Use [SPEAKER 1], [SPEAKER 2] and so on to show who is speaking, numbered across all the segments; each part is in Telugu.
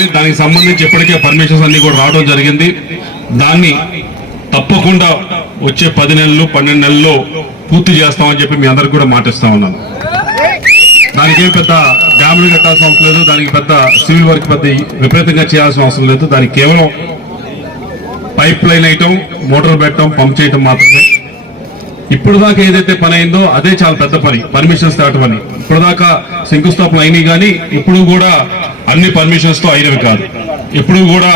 [SPEAKER 1] ఉంది. దానికి సంబంధించి ఇప్పటికే పర్మిషన్స్ అన్ని కూడా రావడం జరిగింది. దాన్ని తప్పకుండా వచ్చే పది నెలలు పన్నెండు నెలల్లో పూర్తి చేస్తామని చెప్పి మీ అందరికి కూడా మాటిస్తా ఉన్నాను. దానికి ఏం పెద్ద డ్యాములు కట్టాల్సిన అవసరం లేదు. దానికి పెద్ద సివిల్ వర్క్ పెద్ద విపరీతంగా చేయాల్సిన అవసరం లేదు. దానికి కేవలం పైప్ లైన్ వేయటం మోటార్ పెట్టడం పంప్ చేయటం మాత్రమే. ఇప్పుడు దాకా ఏదైతే పని అయిందో అదే చాలా పెద్ద పని. పర్మిషన్స్ తేవటం అని ఇప్పుడు దాకా శంకుస్థాపన అయినాయి కానీ ఇప్పుడు కూడా అన్ని పర్మిషన్స్తో అయినవి కాదు. ఇప్పుడు కూడా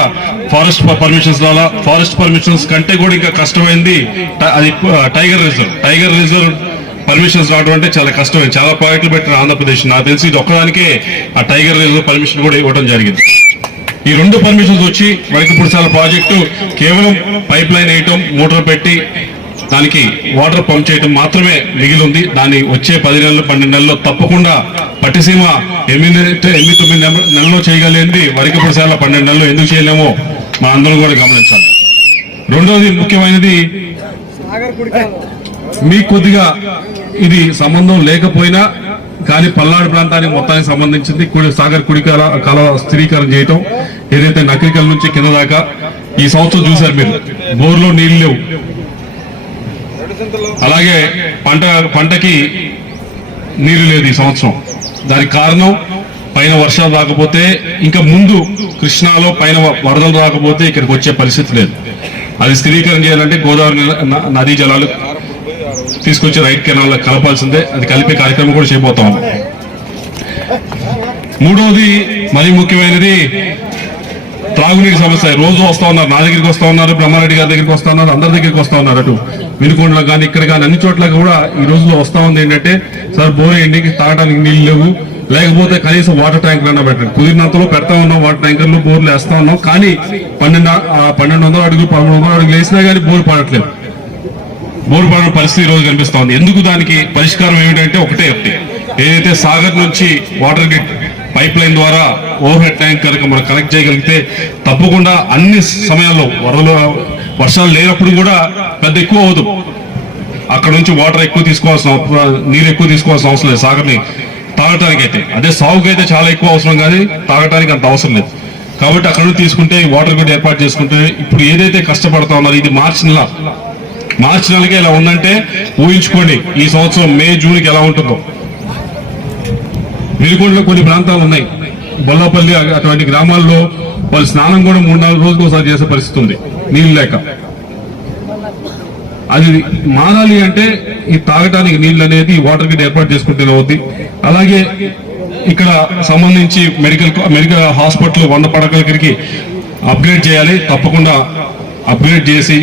[SPEAKER 1] ఫారెస్ట్ పర్మిషన్స్ వల్ల ఫారెస్ట్ పర్మిషన్స్ కంటే కూడా ఇంకా కష్టమైంది అది tiger reserve tiger reserve permissions రావడం అంటే చాలా కష్టమే చాలా ప్రాజెక్టులు పెట్టిన ఆంధ్రప్రదేశ్. నాకు తెలిసి ఇది ఒక్కదానికే ఆ టైగర్ రిజర్వ్ పర్మిషన్ కూడా ఇవ్వడం జరిగింది. ఈ రెండు పర్మిషన్స్ వచ్చి వరకు ఇప్పుడు చాలా ప్రాజెక్టు కేవలం పైప్ లైన్ వేయటం మోటార్ పెట్టి దానికి వాటర్ పంప్ చేయటం మాత్రమే మిగిలి ఉంది. దాన్ని వచ్చే పది నెలలు పన్నెండు నెలల్లో తప్పకుండా పట్టిసీమ ఎనిమిది ఎనిమిది తొమ్మిది నెల- చేయగలిగింది. చేయగలిగింది వరకపుడిసాల పన్నెండు నెలలు ఎందుకు చేయలేమో? మా అందరం కూడా గమనించాలి. రెండవది ముఖ్యమైనది మీకు కొద్దిగా ఇది సంబంధం లేకపోయినా కానీ పల్నాడు ప్రాంతానికి మొత్తానికి సంబంధించింది కుడి సాగర్ కుడి కాల స్థిరీకరణ చేయటం ఏదైతే నకరికల నుంచి కింద దాకా ఈ సంవత్సరం చూశారు మీరు బోర్లో నీళ్ళు లేవు. అలాగే పంట పంటకి నీరు లేదు ఈ సంవత్సరం. దానికి కారణం పైన వర్షాలు రాకపోతే ఇంకా ముందు కృష్ణాలో పైన వరదలు రాకపోతే ఇక్కడికి వచ్చే పరిస్థితి లేదు. అది స్థిరీకరణ చేయాలంటే గోదావరి నల- నదీ జలాలు తీసుకొచ్చి రైట్ కెనాల్లో కలపాల్సిందే. అది కలిపే కార్యక్రమం కూడా చేయబోతాం మూడవది మరీ ముఖ్యమైనది త్రాగునీటి సమస్య. రోజు వస్తా ఉన్నారు నా దగ్గరికి వస్తా ఉన్నారు బ్రహ్మారెడ్డి గారి దగ్గరికి వస్తా ఉన్నారు అందరి దగ్గరికి వస్తా ఉన్నారు అటు. వినుకొండలో కానీ ఇక్కడ కానీ అన్ని చోట్ల కూడా ఈ రోజులో వస్తా ఉంది ఏంటంటే సార్ బోర్ ఎండికి తాగడానికి నీళ్ళు లేవు. లేకపోతే కనీసం వాటర్ ట్యాంకర్ అన్న పెట్టండి కుదిరినంతలో పెడతా ఉన్నాం వాటర్ ట్యాంకర్లు బోర్లు వేస్తా ఉన్నాం. కానీ పన్నెండు పన్నెండు వందల అడుగులు పదమూడు వందల అడుగులు వేసినా కానీ బోర్ పడట్లేదు. బోర్ పడిన పరిస్థితి ఈ రోజు కనిపిస్తా ఉంది. ఎందుకు దానికి పరిష్కారం ఏమిటంటే ఒకటే ఒకటి ఏదైతే సాగర్ నుంచి వాటర్ పైప్ లైన్ ద్వారా ఓవర్ హెడ్ ట్యాంక్ కనుక మనం కనెక్ట్ చేయగలిగితే తప్పకుండా అన్ని సమయాల్లో వరదలు వర్షాలు లేనప్పుడు కూడా పెద్ద ఎక్కువ అవదు అక్కడ నుంచి వాటర్ ఎక్కువ తీసుకోవాల్సిన నీరు ఎక్కువ తీసుకోవాల్సిన అవసరం లేదు సాగర్ని తాగటానికి అయితే అదే సాగుకి అయితే చాలా ఎక్కువ అవసరం కానీ తాగటానికి అంత అవసరం లేదు. కాబట్టి అక్కడ నుంచి తీసుకుంటే వాటర్ కూడా ఏర్పాటు చేసుకుంటే ఇప్పుడు ఏదైతే కష్టపడతా ఉన్నారో ఇది మార్చి నెల. మార్చి నెలకి ఇలా ఉందంటే ఊహించుకోండి ఈ సంవత్సరం మే జూన్కి ఎలా ఉంటుందో. వినుకొండలో కొన్ని ప్రాంతాలు ఉన్నాయి. బొల్లపల్లి అటువంటి గ్రామాల్లో వాళ్ళు స్నానం కూడా మూడు నాలుగు రోజులకు ఒకసారి చేసే పరిస్థితి ఉంది. నీళ్ళు లేక. అది మారాలి అంటే ఈ తాగటానికి నీళ్ళు అనేది వాటర్ గిట్ ఏర్పాటు చేసుకుంటేనే అవుద్ది. అలాగే ఇక్కడ సంబంధించి మెడికల్ మెడికల్ హాస్పిటల్ వంద పడకలకి అప్గ్రేడ్ చేయాలి. తప్పకుండా అప్గ్రేడ్ చేసి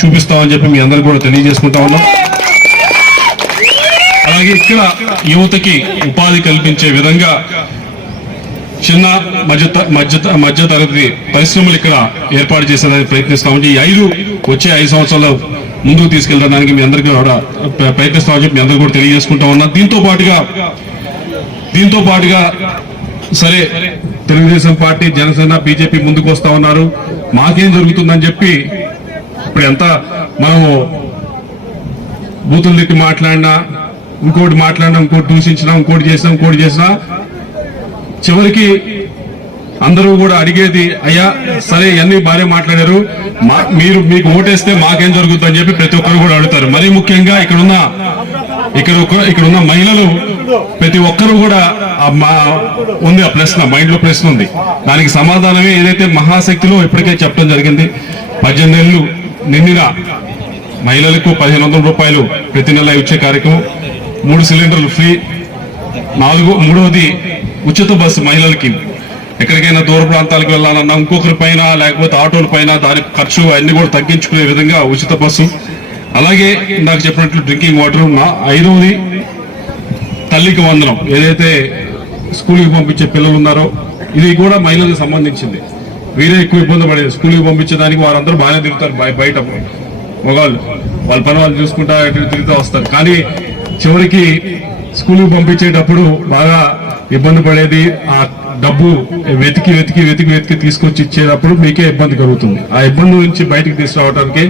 [SPEAKER 1] చూపిస్తామని చెప్పి మీ అందరికి కూడా తెలియజేసుకుంటా ఉన్నాం. అలాగే ఇక్కడ యువతకి ఉపాధి కల్పించే విధంగా చిన్న మధ్య మధ్య మధ్య తరగతి పరిశ్రమలు ఇక్కడ ఏర్పాటు చేసేదానికి ప్రయత్నిస్తామని ఈ ఐదు వచ్చే ఐదు సంవత్సరాల్లో ముందుకు తీసుకెళ్ళడానికి మీ అందరికీ కూడా ప్రయత్నిస్తామని చెప్పి మీ అందరికీ కూడా తెలియజేసుకుంటా ఉన్నా. దీంతో పాటుగా దీంతో పాటుగా సరే తెలుగుదేశం పార్టీ జనసేన బీజేపీ ముందుకు వస్తా ఉన్నారు. మాకేం జరుగుతుందని చెప్పి ఇప్పుడు ఎంత మనము బూతులు తిట్టి మాట్లాడినా ఇంకోటి మాట్లాడినా ఇంకోటి దూషించినా ఇంకోటి చేసినా ఇంకోటి చేసినా చివరికి అందరూ కూడా అడిగేది అయ్యా సరే ఇవన్నీ బాగా మాట్లాడారు. మా- మీరు మీకు ఓటేస్తే మాకేం జరుగుతుంది అని చెప్పి ప్రతి ఒక్కరు కూడా అడుగుతారు. మరీ ముఖ్యంగా ఇక్కడున్న ఇక్కడ ఒక- ఇక్కడ ఉన్న మహిళలు ప్రతి ఒక్కరు కూడా మా ఉంది ఆ ప్రశ్న మైండ్లో ప్రశ్న ఉంది. దానికి సమాధానమే ఏదైతే మహాశక్తిలో ఇప్పటికే చెప్పడం జరిగింది పద్దెనిమిది నెలలు నిండిన మహిళలకు పదిహేను వందల రూపాయలు ప్రతి నెల ఇచ్చే కార్యక్రమం. మూడు సిలిండర్లు ఫ్రీ. నాలుగు మూడవది ఉచిత బస్సు మహిళలకి. ఎక్కడికైనా దూర ప్రాంతాలకు వెళ్ళాలన్నా ఇంకొకరి పైన లేకపోతే ఆటోల పైన దాని ఖర్చు అన్ని కూడా తగ్గించుకునే విధంగా ఉచిత బస్సు. అలాగే ఇందాక చెప్పినట్లు డ్రింకింగ్ వాటర్. నా ఐదవది తల్లికి వందనం. ఏదైతే స్కూల్కి పంపించే పిల్లలు ఉన్నారో ఇది కూడా మహిళలకు సంబంధించింది. వీరే ఎక్కువ ఇబ్బంది పడేది స్కూల్కి పంపించడానికి వారందరూ బాగానే తిరుగుతారు బయట మగవాళ్ళు వాళ్ళ పని వాళ్ళు చూసుకుంటా తిరుగుతూ వస్తారు. కానీ చివరికి స్కూల్కి పంపించేటప్పుడు బాగా ఇబ్బంది పడేది ఆ డబ్బు వెతికి వెతికి వెతికి వెతికి తీసుకొచ్చి ఇచ్చేటప్పుడు మీకే ఇబ్బంది కలుగుతుంది. ఆ ఇబ్బంది నుంచి బయటికి తీసుకురావడానికి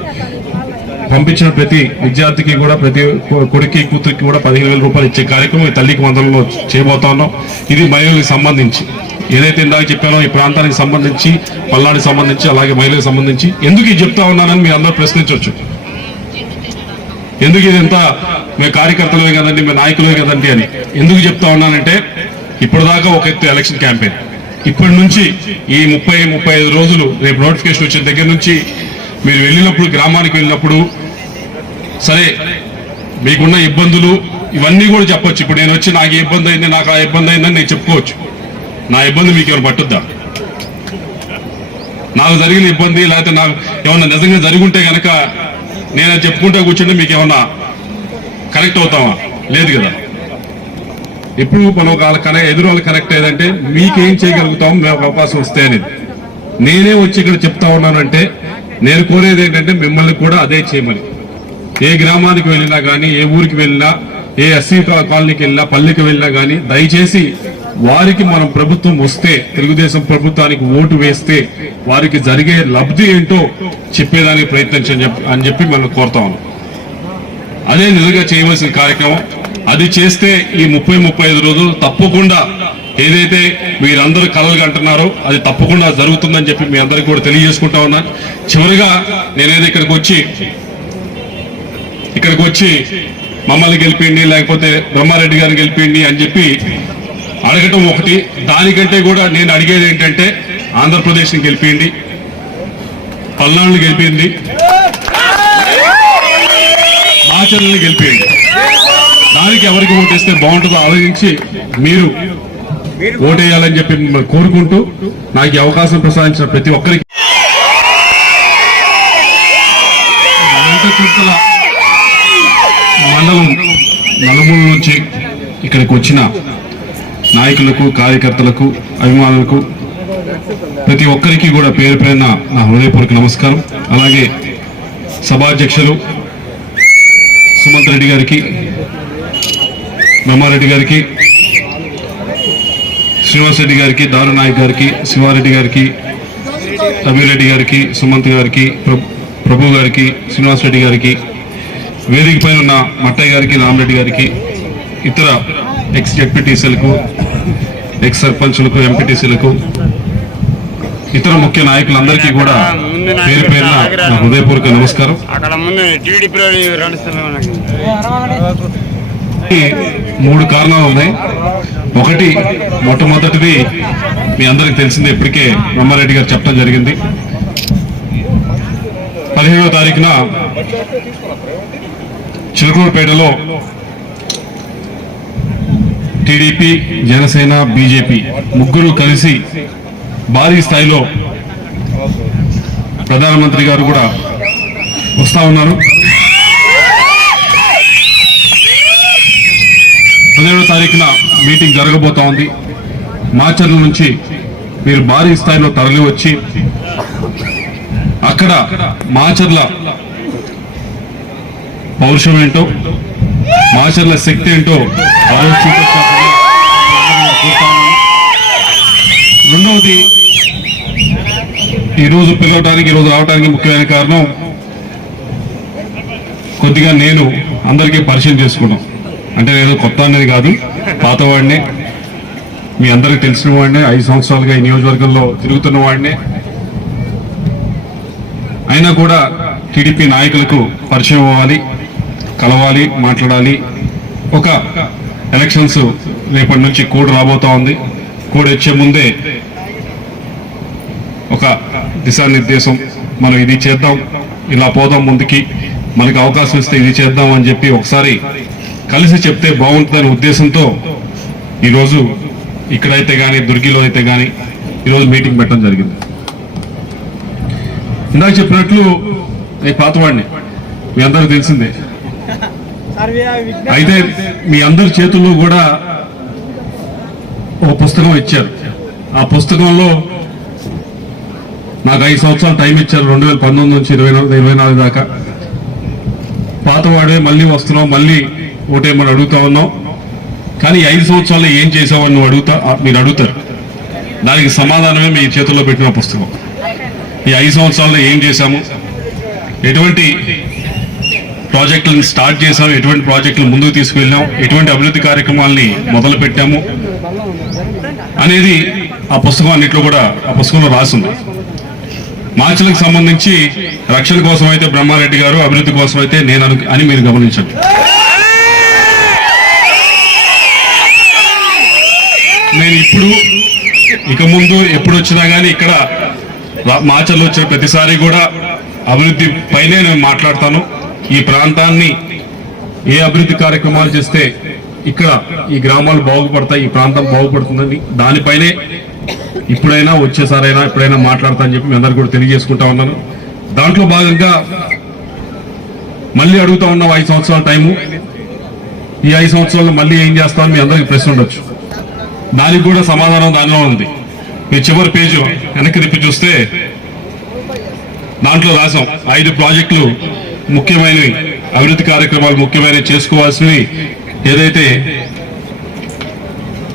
[SPEAKER 1] పంపించిన ప్రతి విద్యార్థికి కూడా ప్రతి కొ- కొడుక్కి కూతురికి కూడా పదిహేను వేల రూపాయలు ఇచ్చే కార్యక్రమం ఈ తల్లికి వందనంలో చేయబోతా ఉన్నాం. ఇది మహిళలకు సంబంధించి. ఏదైతే ఇందాక చెప్పానో ఈ ప్రాంతానికి సంబంధించి పల్నాడుకి సంబంధించి అలాగే మహిళలకు సంబంధించి ఎందుకు ఇది చెప్తా ఉన్నానని మీరు అందరూ ప్రశ్నించవచ్చు ఎందుకు ఇది ఎంత మేము కార్యకర్తలే కదండి మేము నాయకులే కదండి అని ఎందుకు చెప్తా ఉన్నానంటే ఇప్పటిదాకా ఒక ఎత్తు ఎలక్షన్ క్యాంపెయిన్. ఇప్పటి నుంచి ఈ ముప్పై ముప్పై ఐదు రోజులు రేపు నోటిఫికేషన్ వచ్చిన దగ్గర నుంచి మీరు వెళ్ళినప్పుడు గ్రామానికి వెళ్ళినప్పుడు సరే మీకున్న ఇబ్బందులు ఇవన్నీ కూడా చెప్పొచ్చు. ఇప్పుడు నేను వచ్చి నాకు ఇబ్బంది అయింది నాకు ఆ ఇబ్బంది అయిందని నేను చెప్పుకోవచ్చు. నా ఇబ్బంది మీకు ఏమైనా పట్టుద్దా? నాకు జరిగిన ఇబ్బంది లేకపోతే నాకు ఏమన్నా నిజంగా జరిగి ఉంటే కనుక నేను అది చెప్పుకుంటా కూర్చుంటే మీకు ఏమన్నా కనెక్ట్ అవుతామా లేదు కదా. ఎప్పుడు మనం వాళ్ళ కనెక్ట్ ఎదురు వాళ్ళు కనెక్ట్ అయ్యేదంటే మీకేం చేయగలుగుతాం? మేము అవకాశం వస్తే అనేది. నేనే వచ్చి ఇక్కడ చెప్తా ఉన్నానంటే నేను కోరేది ఏంటంటే మిమ్మల్ని కూడా అదే చేయమని. ఏ గ్రామానికి వెళ్ళినా కానీ ఏ ఊరికి వెళ్ళినా ఏ ఎస్సీ కాలనీకి వెళ్ళినా పల్లెకి వెళ్ళినా కానీ దయచేసి వారికి మనం ప్రభుత్వం వస్తే తెలుగుదేశం ప్రభుత్వానికి ఓటు వేస్తే వారికి జరిగే లబ్ధి ఏంటో చెప్పేదానికి ప్రయత్నించని చెప్పి అని చెప్పి మనం కోరుతా ఉన్నాం. అదే నిజంగా చేయవలసిన కార్యక్రమం. అది చేస్తే ఈ ముప్పై ముప్పై ఐదు రోజులు తప్పకుండా ఏదైతే మీరందరూ కలలు అంటున్నారో అది తప్పకుండా జరుగుతుందని చెప్పి మీ అందరికీ కూడా తెలియజేసుకుంటా ఉన్నాను చివరిగా నేనేదో ఇక్కడికి వచ్చి ఇక్కడికి వచ్చి మమ్మల్ని గెలిపిండి లేకపోతే బ్రహ్మారెడ్డి గారిని గెలిపిండి అని చెప్పి అడగటం ఒకటి. దానికంటే కూడా నేను అడిగేది ఏంటంటే ఆంధ్రప్రదేశ్ని గెలిపిండి పల్నాడుని గెలిపింది మాచర్లని గెలిపిండి దానికి ఎవరికి ఓటేస్తే బాగుంటుందో ఆలోచించి మీరు ఓటేయాలని చెప్పి మిమ్మల్ని కోరుకుంటూ నాకు అవకాశం ప్రసాదించిన ప్రతి ఒక్కరికి మండలం నలుమూల నుంచి ఇక్కడికి వచ్చిన నాయకులకు కార్యకర్తలకు అభిమానులకు ప్రతి ఒక్కరికి కూడా పేరు పేరున నా హృదయపూర్వక నమస్కారం. అలాగే సభాధ్యక్షులు సుమంత్ రెడ్డి గారికి బ్రహ్మారెడ్డి గారికి శ్రీనివాస్ రెడ్డి గారికి దారు నాయక్ గారికి శివారెడ్డి గారికి రవిరెడ్డి గారికి సుమంత్ గారికి ప్రభు గారికి శ్రీనివాస్ రెడ్డి గారికి వేదిక పైన ఉన్న మట్టయ్య గారికి రామరెడ్డి గారికి ఇతర ఎక్స్ జెడ్పీటీసీలకు ఎక్స్ సర్పంచులకు ఎంపీటీసీలకు ఇతర ముఖ్య నాయకులందరికీ కూడా పేరు పేరున నా హృదయపూర్వక నమస్కారం. మూడు కారణాలు ఉన్నాయి. ఒకటి మొట్టమొదటిది మీ అందరికి తెలిసింది ఇప్పటికే బ్రహ్మారెడ్డి గారు చెప్పడం జరిగింది. పదిహేనవ తారీఖున చిలకూరుపేటలో టీడీపీ జనసేన బీజేపీ ముగ్గురు కలిసి భారీ స్థాయిలో ప్రధానమంత్రి గారు కూడా వస్తా ఉన్నారు. పదిహేడో తారీఖున మీటింగ్ జరగబోతా ఉంది. మాచర్ల నుంచి మీరు భారీ స్థాయిలో తరలి వచ్చి అక్కడ మాచర్ల పౌరుషం ఏంటో? మాచర్ల శక్తి ఏంటో? రెండవది ఈరోజు పిలవటానికి ఈరోజు రావడానికి ముఖ్యమైన కారణం కొద్దిగా నేను అందరికీ పరిచయం చేసుకున్నాం. అంటే నేను కొత్త అనేది కాదు పాతవాడినే మీ అందరికి తెలిసిన వాడినే ఐదు సంవత్సరాలుగా ఈ నియోజకవర్గంలో తిరుగుతున్న వాడినే. అయినా కూడా టీడీపీ నాయకులకు పరిచయం అవ్వాలి. కలవాలి మాట్లాడాలి. ఒక ఎలక్షన్స్ రేపటి నుంచి కోడ్ రాబోతా ఉంది. కోడ్ వచ్చే ముందే ఒక దిశానిర్దేశం మనం ఇది చేద్దాం ఇలా పోదాం ముందుకి. మనకి అవకాశం ఇస్తే ఇది చేద్దాం అని చెప్పి ఒకసారి కలిసి చెప్తే బాగుంటుందనే ఉద్దేశంతో ఈరోజు ఇక్కడైతే కానీ దుర్గిలో అయితే కానీ ఈరోజు మీటింగ్ పెట్టడం జరిగింది. ఇందాక చెప్పినట్లు నేను పాతవాడిని మీ అందరికి తెలిసిందే. అయితే మీ అందరి చేతుల్లో కూడా ఒక పుస్తకం ఇచ్చారు. ఆ పుస్తకంలో నాకు ఐదు సంవత్సరాలు టైం ఇచ్చారు రెండు వేల పంతొమ్మిది నుంచి ఇరవై ఇరవై నాలుగు దాకా. పాతవాడే మళ్ళీ వస్తున్నావు మళ్ళీ ఓటేమని అడుగుతా ఉన్నాం కానీ ఐదు సంవత్సరాలు ఏం చేసావని నువ్వు అడుగుతా మీరు అడుగుతారు. దానికి సమాధానమే మీ చేతుల్లో పెట్టిన పుస్తకం. ఈ ఐదు సంవత్సరాల్లో ఏం చేశాము? ఎటువంటి ప్రాజెక్టులను స్టార్ట్ చేసాం ఎటువంటి ప్రాజెక్టులు ముందుకు తీసుకువెళ్ళాం ఎటువంటి అభివృద్ధి కార్యక్రమాల్ని మొదలు పెట్టాము అనేది ఆ పుస్తకం అన్నిట్లో కూడా ఆ పుస్తకంలో రాసింది. మార్చిలకు సంబంధించి రక్షణ కోసం అయితే బ్రహ్మారెడ్డి గారు అభివృద్ధి కోసం అయితే నేను అను- అని మీరు గమనించండి. నేను ఇప్పుడు ఇక ముందు ఎప్పుడు వచ్చినా కానీ ఇక్కడ రా- వచ్చే వచ్చిన ప్రతిసారి కూడా అభివృద్ధి పైనే నేను మాట్లాడతాను. ఈ ప్రాంతాన్ని ఏ అభివృద్ధి కార్యక్రమాలు చేస్తే ఇక్కడ ఈ గ్రామాలు బాగుపడతాయి ఈ ప్రాంతం బాగుపడుతుందని దానిపైనే ఇప్పుడైనా వచ్చేసారైనా ఎప్పుడైనా మాట్లాడతా అని చెప్పి మీ అందరు కూడా తెలియజేసుకుంటా ఉన్నాను. దాంట్లో భాగంగా మళ్ళీ అడుగుతా ఉన్నాం ఐదు సంవత్సరాల టైము. ఈ ఐదు సంవత్సరాలు మళ్ళీ ఏం చేస్తామని మీ అందరికి ప్రశ్న ఉండొచ్చు. దానికి కూడా సమాధానం దానిలో ఉంది. మీ చివరి పేజీ వెనక్కి తిప్పి చూస్తే దాంట్లో రాసాం. ఐదు ప్రాజెక్టులు ముఖ్యమైనవి. అభివృద్ధి కార్యక్రమాలు ముఖ్యమైనవి చేసుకోవాల్సినవి. ఏదైతే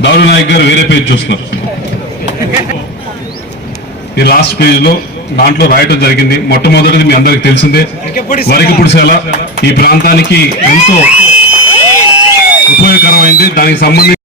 [SPEAKER 1] దారు నాయక్ గారు వేరే పేజ్ చూస్తున్నారు. ఈ లాస్ట్ పేజ్లో దాంట్లో రాయటం జరిగింది. మొట్టమొదటిది మీ అందరికి తెలిసిందే. వరికి ఈ ప్రాంతానికి ఎంతో ఉపయోగకరమైంది. దానికి సంబంధించి